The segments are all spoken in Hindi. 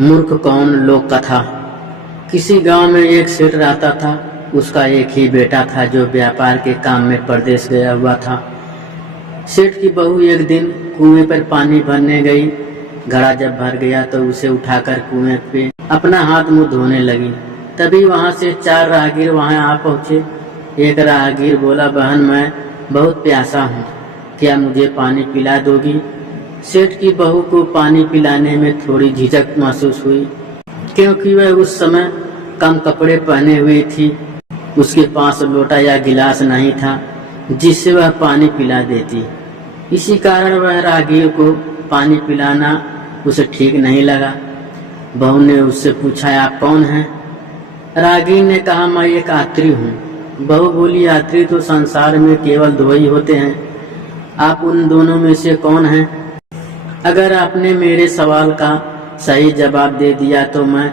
मूर्ख कौन लोक कथा। किसी गांव में एक सेठ रहता था। उसका एक ही बेटा था जो व्यापार के काम में परदेश गया हुआ था। सेठ की बहू एक दिन कुएं पर पानी भरने गई। घड़ा जब भर गया तो उसे उठाकर कुएं पे अपना हाथ मुंह धोने लगी। तभी वहां से 4 राहगीर वहां आ पहुंचे। एक राहगीर बोला, बहन मैं बहुत प्यासा हूँ, क्या मुझे पानी पिला दोगी? सेठ की बहू को पानी पिलाने में थोड़ी झिझक महसूस हुई, क्योंकि वह उस समय कम कपड़े पहने हुई थी। उसके पास लोटा या गिलास नहीं था जिससे वह पानी पिला देती। इसी कारण वह राहगीर को पानी पिलाना उसे ठीक नहीं लगा। बहू ने उससे पूछा, आप कौन हैं? राहगीर ने कहा, मैं एक यात्री हूँ। बहू बोली, यात्री तो संसार में केवल 2 ही होते हैं, आप उन दोनों में से कौन हैं? अगर आपने मेरे सवाल का सही जवाब दे दिया तो मैं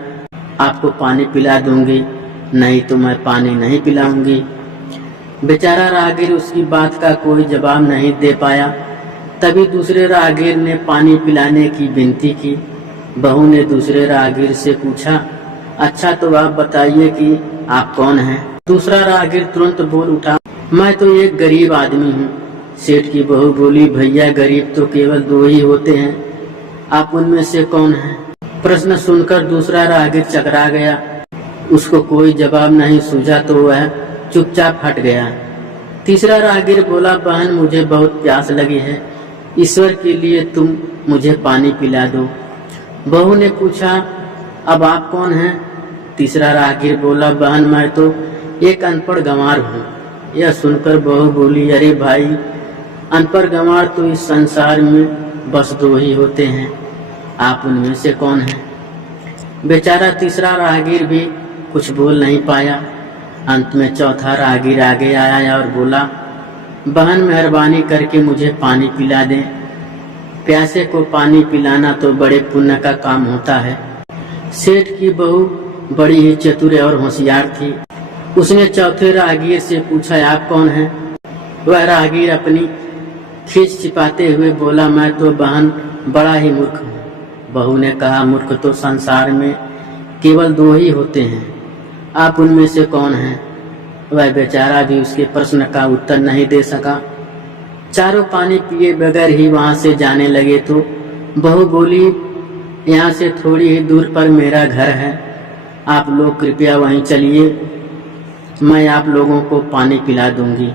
आपको पानी पिला दूंगी, नहीं तो मैं पानी नहीं पिलाऊंगी। बेचारा राहगीर उसकी बात का कोई जवाब नहीं दे पाया। तभी दूसरे राहगीर ने पानी पिलाने की विनती की। बहू ने दूसरे राहगीर से पूछा, अच्छा तो आप बताइए कि आप कौन हैं? दूसरा राहगीर तुरंत बोल उठा, मैं तो एक गरीब आदमी हूँ। सेठ की बहू बोली, भैया गरीब तो केवल 2 ही होते हैं, आप उनमें से कौन हैं? प्रश्न सुनकर दूसरा राहगीर चकरा गया। उसको कोई जवाब नहीं सूझा तो वह चुपचाप हट गया। तीसरा राहगीर बोला, बहन मुझे बहुत प्यास लगी है, ईश्वर के लिए तुम मुझे पानी पिला दो। बहू ने पूछा, अब आप कौन हैं? तीसरा राहगीर बोला, बहन मैं तो एक अनपढ़ गंवार हूँ। यह सुनकर बहू बोली, अरे भाई, अनपढ़ गंवार तो इस संसार में बस 2 ही होते हैं, आप उनमें से कौन हैं? बेचारा तीसरा राहगीर भी कुछ बोल नहीं पाया। अंत में चौथा राहगीर आगे आया और बोला, बहन मेहरबानी करके मुझे पानी पिला दें। प्यासे को पानी पिलाना तो बड़े पुण्य का काम होता है। सेठ की बहू बड़ी ही चतुर और होशियार थी। उसने चौथे राहगीर से पूछा, आप कौन हैं? वह राहगीर अपनी खींच छिपाते हुए बोला, मैं तो बहन बड़ा ही मूर्ख हूँ। बहू ने कहा, मूर्ख तो संसार में केवल 2 ही होते हैं, आप उनमें से कौन हैं? वह बेचारा भी उसके प्रश्न का उत्तर नहीं दे सका। चारों पानी पिए बगैर ही वहां से जाने लगे तो बहू बोली, यहाँ से थोड़ी ही दूर पर मेरा घर है, आप लोग कृपया वहीं चलिए, मैं आप लोगों को पानी पिला दूंगी।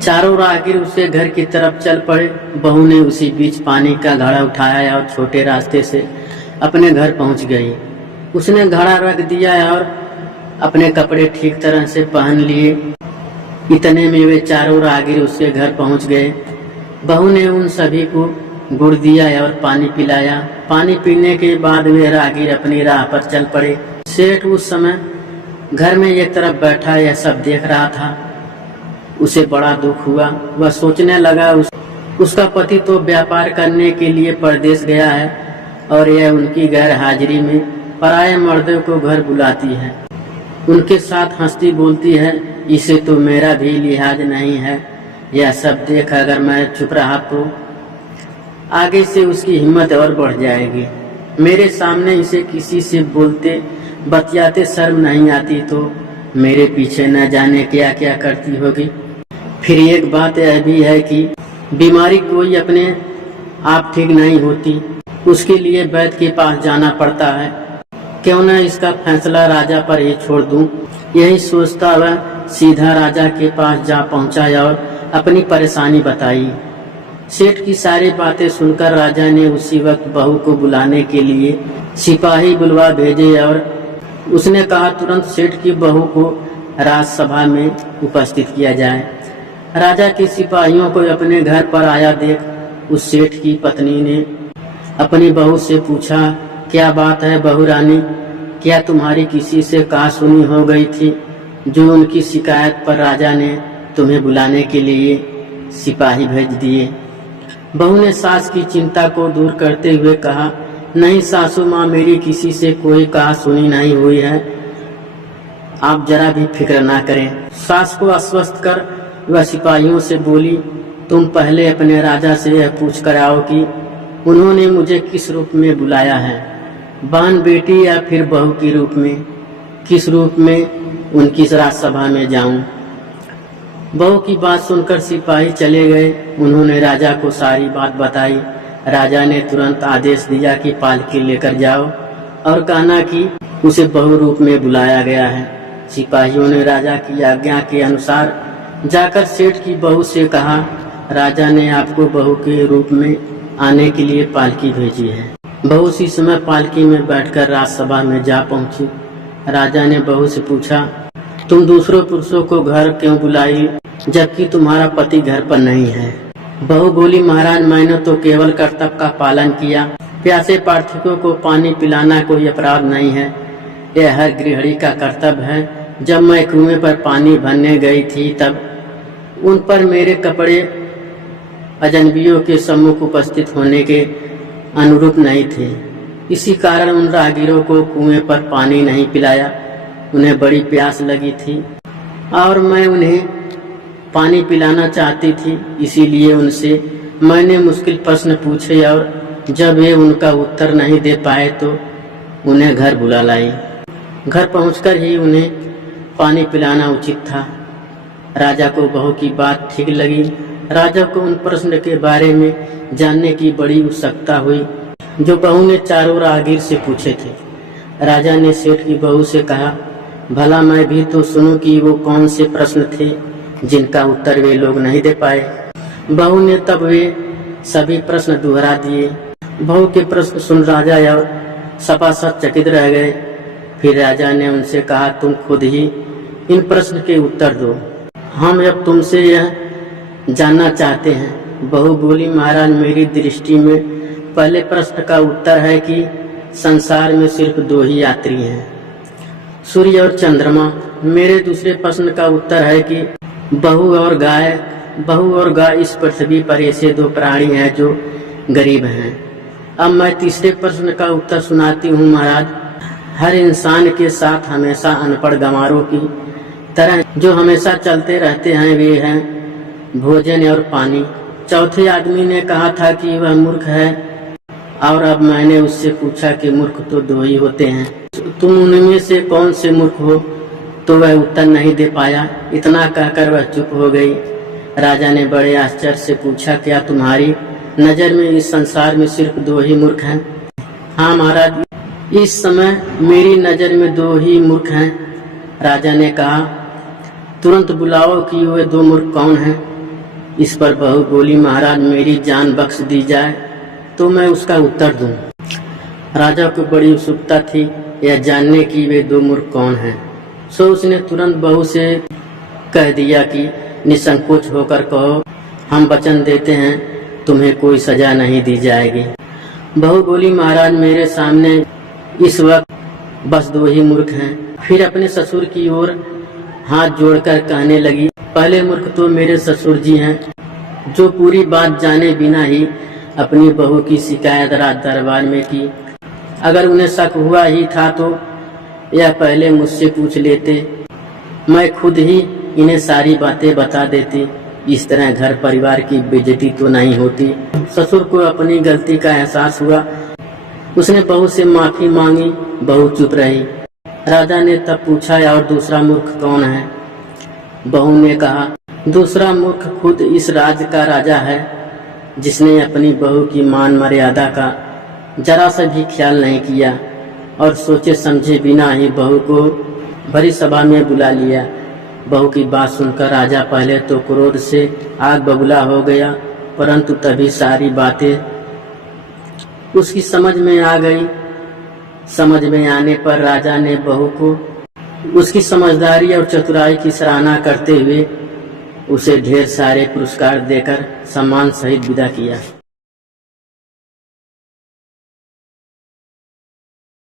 चारों राहगीर उसके घर की तरफ चल पड़े। बहू ने उसी बीच पानी का घड़ा उठाया और छोटे रास्ते से अपने घर पहुंच गई। उसने घड़ा रख दिया और अपने कपड़े ठीक तरह से पहन लिए। इतने में वे चारों राहगीर उसके घर पहुंच गए। बहू ने उन सभी को गुड़ दिया और पानी पिलाया। पानी पीने के बाद वे राहगीर अपनी राह पर चल पड़े। सेठ उस समय घर में एक तरफ बैठा यह सब देख रहा था। उसे बड़ा दुख हुआ। वह सोचने लगा, उसका पति तो व्यापार करने के लिए परदेश गया है और यह उनकी गैर हाजिरी में पराये मर्दों को घर बुलाती है, उनके साथ हंसती बोलती है, इसे तो मेरा भी लिहाज नहीं है। यह सब देख अगर मैं चुप रहा तो आगे से उसकी हिम्मत और बढ़ जाएगी। मेरे सामने इसे किसी से बोलते बतियाते शर्म नहीं आती तो मेरे पीछे न जाने क्या क्या करती होगी। फिर एक बात यह भी है कि बीमारी कोई अपने आप ठीक नहीं होती, उसके लिए वैद्य के पास जाना पड़ता है। क्यों न इसका फैसला राजा पर ही छोड़ दूं। यही सोचता वह सीधा राजा के पास जा पहुंचा और अपनी परेशानी बताई। सेठ की सारी बातें सुनकर राजा ने उसी वक्त बहू को बुलाने के लिए सिपाही बुलवा भेजे और उसने कहा, तुरंत सेठ की बहू को राजसभा में उपस्थित किया जाए। राजा के सिपाहियों को अपने घर पर आया देख उस सेठ की पत्नी ने अपनी बहू से पूछा, क्या बात है बहू रानी, क्या तुम्हारी किसी से कहा सुनी हो गई थी जो उनकी शिकायत पर राजा ने तुम्हें बुलाने के लिए सिपाही भेज दिए? बहू ने सास की चिंता को दूर करते हुए कहा, नहीं सासू माँ, मेरी किसी से कोई कहा सुनी नहीं हुई है, आप जरा भी फिक्र ना करें। सास को आश्वस्त कर वह सिपाहियों से बोली, तुम पहले अपने राजा से यह पूछ कर आओ कि उन्होंने मुझे किस रूप में बुलाया है। बहन बेटी या फिर बहू के रूप में, किस रूप में उनकी राजसभा में जाऊं। बहू की बात सुनकर सिपाही चले गए। उन्होंने राजा को सारी बात बताई। राजा ने तुरंत आदेश दिया कि पालकी लेकर जाओ और कहना कि उसे बहू रूप में बुलाया गया है। सिपाहियों ने राजा की आज्ञा के अनुसार जाकर सेठ की बहू से कहा, राजा ने आपको बहू के रूप में आने के लिए पालकी भेजी है। बहू उसी समय पालकी में बैठकर राजसभा में जा पहुंची। राजा ने बहू से पूछा, तुम दूसरों पुरुषों को घर क्यों बुलाई जबकि तुम्हारा पति घर पर नहीं है। बहू बोली, महाराज मैंने तो केवल कर्तव्य का पालन किया। प्यासे पार्थिकों को पानी पिलाना कोई अपराध नहीं है, यह हर गृहिणी का कर्तव्य है। जब मैं कुएं पर पानी भरने गई थी तब उन पर मेरे कपड़े अजनबियों के सम्मुख उपस्थित होने के अनुरूप नहीं थे। इसी कारण उन राहगीरों को कुएं पर पानी नहीं पिलाया। उन्हें बड़ी प्यास लगी थी और मैं उन्हें पानी पिलाना चाहती थी, इसीलिए उनसे मैंने मुश्किल प्रश्न पूछे और जब वे उनका उत्तर नहीं दे पाए तो उन्हें घर बुला लाई। घर पहुंचकर ही उन्हें पानी पिलाना उचित था। राजा को बहू की बात ठीक लगी। राजा को उन प्रश्न के बारे में जानने की बड़ी उत्सुकता हुई जो बहू ने चारों राहगीर से पूछे थे। राजा ने सेठ की बहू से कहा, भला मैं भी तो सुनूं कि वो कौन से प्रश्न थे जिनका उत्तर वे लोग नहीं दे पाए। बहू ने तब वे सभी प्रश्न दोहरा दिए। बहू के प्रश्न सुन राजा और सपासप चकित रह गए। फिर राजा ने उनसे कहा, तुम खुद ही इन प्रश्न के उत्तर दो, हम अब तुमसे यह जानना चाहते हैं। बहू बोली, महाराज मेरी दृष्टि में पहले प्रश्न का उत्तर है कि संसार में सिर्फ दो ही यात्री हैं, सूर्य और चंद्रमा। मेरे दूसरे प्रश्न का उत्तर है कि बहू और गाय इस पृथ्वी पर ऐसे दो प्राणी हैं जो गरीब हैं। अब मैं तीसरे प्रश्न का उत्तर सुनाती हूँ महाराज। हर इंसान के साथ हमेशा अनपढ़ गंवारों की तरह जो हमेशा चलते रहते हैं वे हैं भोजन और पानी। चौथे आदमी ने कहा था कि वह मूर्ख है और अब मैंने उससे पूछा कि मूर्ख तो दो ही होते हैं, तुम उनमें से कौन से मूर्ख हो? तो वह उत्तर नहीं दे पाया। इतना कहकर वह चुप हो गई। राजा ने बड़े आश्चर्य से पूछा, क्या तुम्हारी नजर में इस संसार में सिर्फ दो ही मूर्ख हैं? हाँ महाराज, इस समय मेरी नजर में दो ही मूर्ख हैं। राजा ने कहा, तुरंत बुलाओ कि वे दो मूर्ख कौन हैं। इस पर बहू बोली, महाराज मेरी जान बख्श दी जाए तो मैं उसका उत्तर दूं। राजा को बड़ी उत्सुकता थी यह जानने की वे दो मूर्ख कौन हैं। सो उसने तुरंत बहू से कह दिया कि निसंकोच होकर कहो, हम वचन देते हैं तुम्हें कोई सजा नहीं दी जाएगी। बहू बोली, महाराज मेरे सामने इस वक्त बस दो ही मूर्ख हैं। फिर अपने ससुर की ओर हाथ जोड़कर कहने लगी, पहले मूर्ख तो मेरे ससुर जी हैं जो पूरी बात जाने बिना ही अपनी बहू की शिकायत राज दरबार में की। अगर उन्हें शक हुआ ही था तो यह पहले मुझसे पूछ लेते, मैं खुद ही इन्हें सारी बातें बता देती। इस तरह घर परिवार की बेइज्जती तो नहीं होती। ससुर को अपनी गलती का एहसास हुआ। उसने बहू से माफी मांगी। बहू चुप रही। राजा ने तब पूछा, और दूसरा मूर्ख कौन है? बहू ने कहा, दूसरा मूर्ख खुद इस राज्य का राजा है जिसने अपनी बहू की मान मर्यादा का जरा सा भी ख्याल नहीं किया और सोचे समझे बिना ही बहू को भरी सभा में बुला लिया। बहू की बात सुनकर राजा पहले तो क्रोध से आग बबूला हो गया, परंतु तभी सारी बातें उसकी समझ में आ गई। समझ में आने पर राजा ने बहू को उसकी समझदारी और चतुराई की सराहना करते हुए उसे ढेर सारे पुरस्कार देकर सम्मान सहित विदा किया।